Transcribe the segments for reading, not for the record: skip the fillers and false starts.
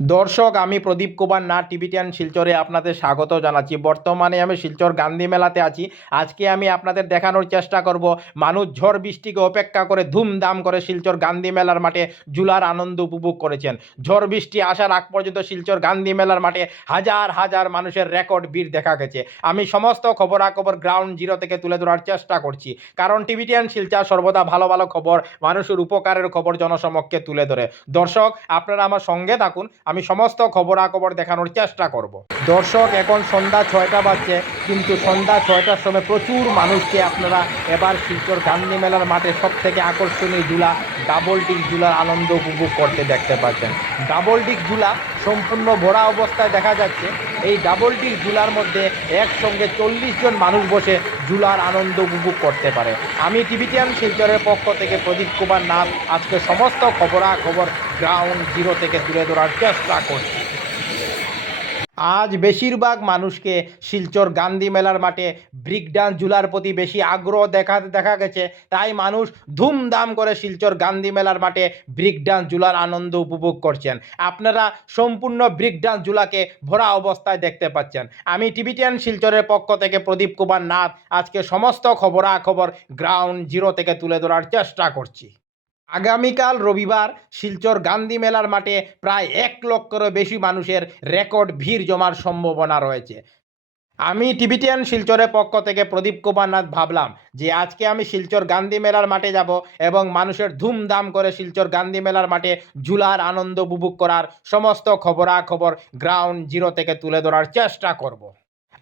দর্শক, আমি প্রদীপ কুমার নাথ টিভিটিয়ান শিলচরে আপনাদের স্বাগত জানাচ্ছি। বর্তমানে আমি শিলচর গান্ধী মেলাতে আছি। আজকে আমি আপনাদের দেখানোর চেষ্টা করব মানুষ ঝড় বৃষ্টিকে অপেক্ষা করে ধুমধাম করে শিলচর গান্ধী মেলার মাঠে ঝুলার আনন্দ উপভোগ করেছেন। ঝড় বৃষ্টি আসার আগ পর্যন্ত শিলচর গান্ধী মেলার মাঠে হাজার হাজার মানুষের রেকর্ড ভিড় দেখা গেছে। আমি সমস্ত খবরাখবর গ্রাউন্ড জিরো থেকে তুলে ধরার চেষ্টা করছি, কারণ টিভিটিয়ান শিলচর সর্বদা ভালো ভালো খবর, মানুষের উপকারের খবর জনসমক্ষে তুলে ধরে। দর্শক, আপনারা আমার সঙ্গে থাকুন, আমি সমস্ত খবরাখবর দেখানোর চেষ্টা করব। দর্শক, এখন সন্ধ্যা 6টা বাজছে, কিন্তু সন্ধ্যা 6টার সময় প্রচুর মানুষকে আপনারা এবার শিলচর গান্ধী মেলার মাঠে সবথেকে আকর্ষণীয় ঝুলা ডাবল ডিক ঝুলার আনন্দ উপভোগ করতে দেখতে পাচ্ছেন। ডাবল ডিক ঝুলা সম্পূর্ণ ভরা অবস্থায় দেখা যাচ্ছে। এই ডাবল ডিক ঝুলার মধ্যে একসঙ্গে 40 জন মানুষ বসে ঝুলার আনন্দ উপভোগ করতে পারে। আমি টিভিটিয়ান শিলচরের পক্ষ থেকে প্রদীপ কুমার নাথ আজকে সমস্ত খবরাখবর গ্রাউন্ড জিরো থেকে তুলে ধরার চেষ্টা করছি। আজ বেশিরভাগ মানুষকে শিলচর গান্ধী মেলার মাঠে ব্রেক ডান্স ঝুলার প্রতি বেশি আগ্রহ দেখা গেছে। তাই মানুষ ধুমধাম করে শিলচর গান্ধী মেলার মাঠে ব্রেক ডান্স ঝুলার আনন্দ উপভোগ করছেন। আপনারা সম্পূর্ণ ব্রেক ডান্স ঝুলাকে ভরা অবস্থায় দেখতে পাচ্ছেন। আমি টিভিটিয়ান শিলচরের পক্ষ থেকে প্রদীপ কুমার নাথ আজকে সমস্ত খবরাখবর গ্রাউন্ড জিরো থেকে তুলে ধরার চেষ্টা করছি। আগামীকাল রবিবার শিলচর গান্ধী মেলার মাঠে প্রায় 1 লক্ষেরও বেশি মানুষের রেকর্ড ভিড় জমার সম্ভাবনা রয়েছে। আমি টিভিটিয়ান শিলচরের পক্ষ থেকে প্রদীপ কুমার নাথ ভাবলাম যে আজকে আমি শিলচর গান্ধী মেলার মাঠে যাব এবং মানুষের ধুমধাম করে শিলচর গান্ধী মেলার মাঠে ঝুলার আনন্দ উপভোগ করার সমস্ত খবরাখবর গ্রাউন্ড জিরো থেকে তুলে ধরার চেষ্টা করব।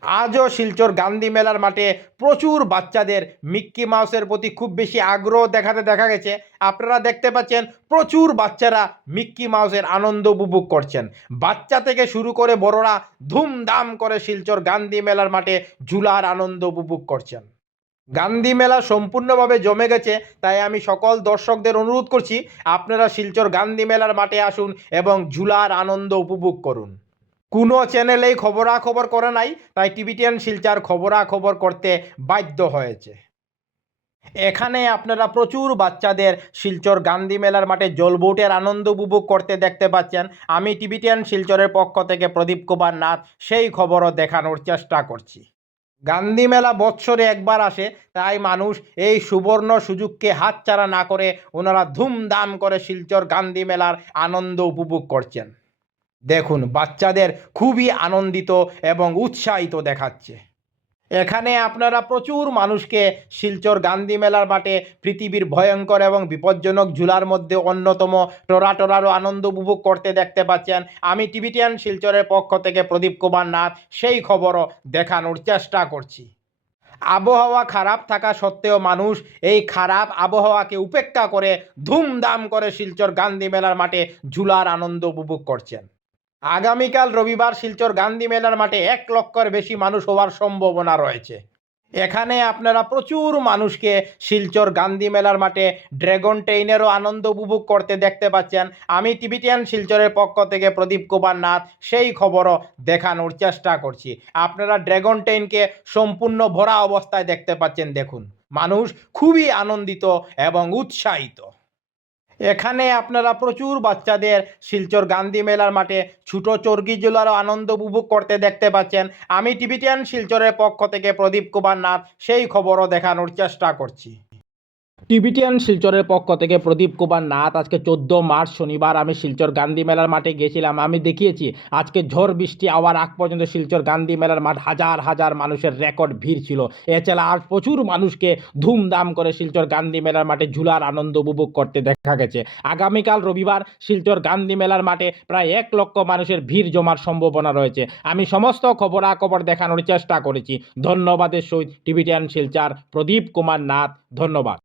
আজও শিলচর গান্ধী মেলার মাঠে প্রচুর বাচ্চাদের মিক্কি মাউসের প্রতি খুব বেশি আগ্রহ দেখা গেছে। আপনারা দেখতে পাচ্ছেন প্রচুর বাচ্চারা মিক্কি মাউসের আনন্দ উপভোগ করছেন। বাচ্চা থেকে শুরু করে বড়রা ধুমধাম করে শিলচর গান্ধী মেলার মাঠে ঝুলার আনন্দ উপভোগ করছেন। গান্ধী মেলা সম্পূর্ণভাবে জমে গেছে, তাই আমি সকল দর্শকদের অনুরোধ করছি আপনারা শিলচর গান্ধী মেলার মাঠে আসুন এবং ঝুলার আনন্দ উপভোগ করুন। কোনো চ্যানেলেই খবরাখবর করে নাই, তাই টিভিটিয়ান শিলচর খবরাখবর করতে বাধ্য হয়েছে। এখানে আপনারা প্রচুর বাচ্চাদের শিলচর গান্ধী মেলার মাঠে জলবোটের আনন্দ উপভোগ করতে দেখতে পাচ্ছেন। আমি টিভিটিয়ান শিলচরের পক্ষ থেকে প্রদীপ কুমার নাথ সেই খবরও দেখানোর চেষ্টা করছি। গান্ধী মেলা বৎসরে একবার আসে, তাই মানুষ এই সুবর্ণ সুযোগকে হাতছাড়া না করে ওনারা ধুমধাম করে শিলচর গান্ধী মেলার আনন্দ উপভোগ করছেন। দেখুন, বাচ্চাদের খুবই আনন্দিত এবং উৎসাহিত দেখাচ্ছে। এখানে আপনারা প্রচুর মানুষকে শিলচর গান্ধী মেলার মাঠে পৃথিবীর ভয়ঙ্কর এবং বিপজ্জনক ঝুলার মধ্যে অন্যতম টোরারও আনন্দ উপভোগ করতে দেখতে পাচ্ছেন। আমি টিভিটিয়ান শিলচরের পক্ষ থেকে প্রদীপ কুমার নাথ সেই খবরও দেখানোর চেষ্টা করছি। আবহাওয়া খারাপ থাকা সত্ত্বেও মানুষ এই খারাপ আবহাওয়াকে উপেক্ষা করে ধুমধাম করে শিলচর গান্ধী মেলার মাঠে ঝুলার আনন্দ উপভোগ করছেন। আগামীকাল রবিবার শিলচর গান্ধী মেলার মাঠে 1 লক্ষের বেশি মানুষ হওয়ার সম্ভাবনা রয়েছে। এখানে আপনারা প্রচুর মানুষকে শিলচর গান্ধী মেলার মাঠে ড্রাগন ট্রেইনেরও আনন্দ উপভোগ করতে দেখতে পাচ্ছেন। আমি টিভিটিয়ান শিলচরের পক্ষ থেকে প্রদীপ কুমার নাথ সেই খবরও দেখানোর চেষ্টা করছি। আপনারা ড্রাগন ট্রেইনকে সম্পূর্ণ ভরা অবস্থায় দেখতে পাচ্ছেন। দেখুন, মানুষ খুবই আনন্দিত এবং উৎসাহিত। এখানে আপনারা প্রচুর বাচ্চাদের শিলচর গান্ধী মেলার মাঠে ছোটো চরকি ঝুলারও আনন্দ উপভোগ করতে দেখতে পাচ্ছেন। আমি টিভিটিয়ান শিলচরের পক্ষ থেকে প্রদীপ কুমার নাথ সেই খবরও দেখানোর চেষ্টা করছি। টিভিটিয়ান শিলচরের পক্ষ থেকে প্রদীপ কুমার নাথ আজকে 14 মার্চ শনিবার আমি শিলচর গান্ধী মেলার মাঠে গেছিলাম। আমি দেখিয়েছি আজকে ঝড় বৃষ্টি আওয়ার আগ পর্যন্ত শিলচর গান্ধী মেলার মাঠ হাজার হাজার মানুষের রেকর্ড ভিড় ছিল। এছাড়া আর প্রচুর মানুষকে ধুমধাম করে শিলচর গান্ধী মেলার মাঠে ঝুলার আনন্দ উপভোগ করতে দেখা গেছে। আগামীকাল রবিবার শিলচর গান্ধী মেলার মাঠে প্রায় 1 লক্ষ মানুষের ভিড় জমার সম্ভাবনা রয়েছে। আমি সমস্ত খবরাখবর দেখানোর চেষ্টা করেছি। ধন্যবাদের সহিত টিভিটিয়ান শিলচর প্রদীপ কুমার নাথ। ধন্যবাদ।